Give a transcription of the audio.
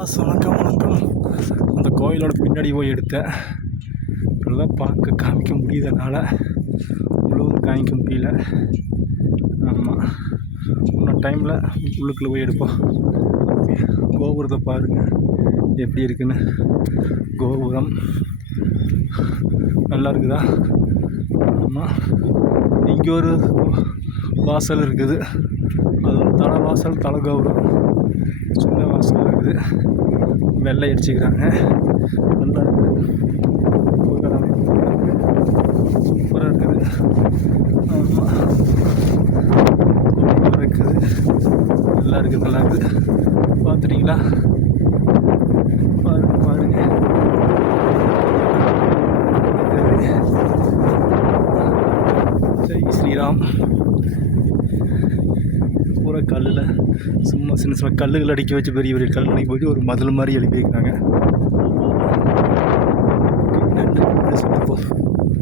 வணக்கம் வணக்கம். அந்த கோயிலோட பின்னாடி போய் எடுத்தேன். இதெல்லாம் பார்க்க காமிக்க முடியுதனால முழுவதும் காமிக்க முடியல. ஆமாம், இன்னும் டைமில் உள்ளுக்குள்ளே போய் எடுப்போம். கோபுரத்தை பாருங்கள் எப்படி இருக்குன்னு. கோபுரம் நல்லா இருக்குதா? ஆமாம், இங்கே ஒரு வாசல் இருக்குது. அதுவும் தலை வாசல், தலை கோபுரம், சின்ன வாசல் இருக்குது. வெள்ளை அடிச்சுக்கிறாங்க. நல்லா இருக்குது. சூப்பராக இருக்குது. ஆமாம், இருக்குது. நல்லா இருக்குது, நல்லா இருக்குது. பார்த்துட்டீங்களா? பாருங்க. ஜெய் ஸ்ரீராம். பூரா கல்லில் சும்மா சின்ன சின்ன கல்லுகள் அடிக்க வச்சு பெரிய பெரிய கல் அடிக்க வச்சு ஒரு மதில் மாதிரி எழுப்பி வைக்கிறாங்க.